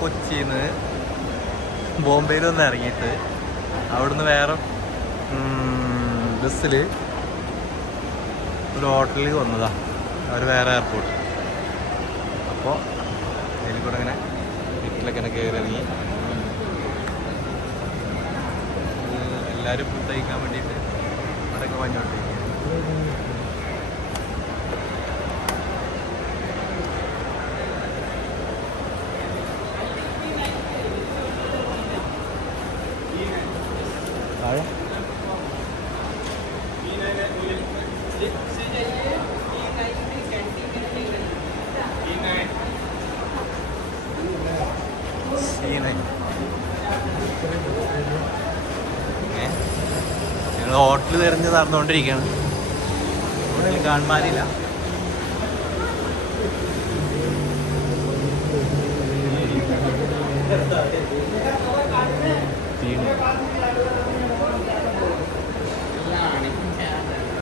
കൊച്ചിയിൽ നിന്ന് ബോംബെയിലൊന്ന് ഇറങ്ങിയിട്ട് അവിടുന്ന് വേറെ ബസ്സിൽ ഒരു ഹോട്ടലിൽ വന്നതാ. അവർ വേറെ എയർപോർട്ട്. അപ്പോൾ ഇതിൽ കൂടെ ഇങ്ങനെ വീട്ടിലൊക്കെ ഇങ്ങനെ കയറി ഇറങ്ങി എല്ലാവരും ഫുഡ് കഴിക്കാൻ വേണ്ടിയിട്ട് അവിടെയൊക്കെ വന്നോണ്ടിരിക്കുക. ഞങ്ങൾ ഹോട്ടൽ തിരഞ്ഞ് നടന്നുകൊണ്ടിരിക്കുകയാണ്. ഹോട്ടലിൽ കാണാനില്ല.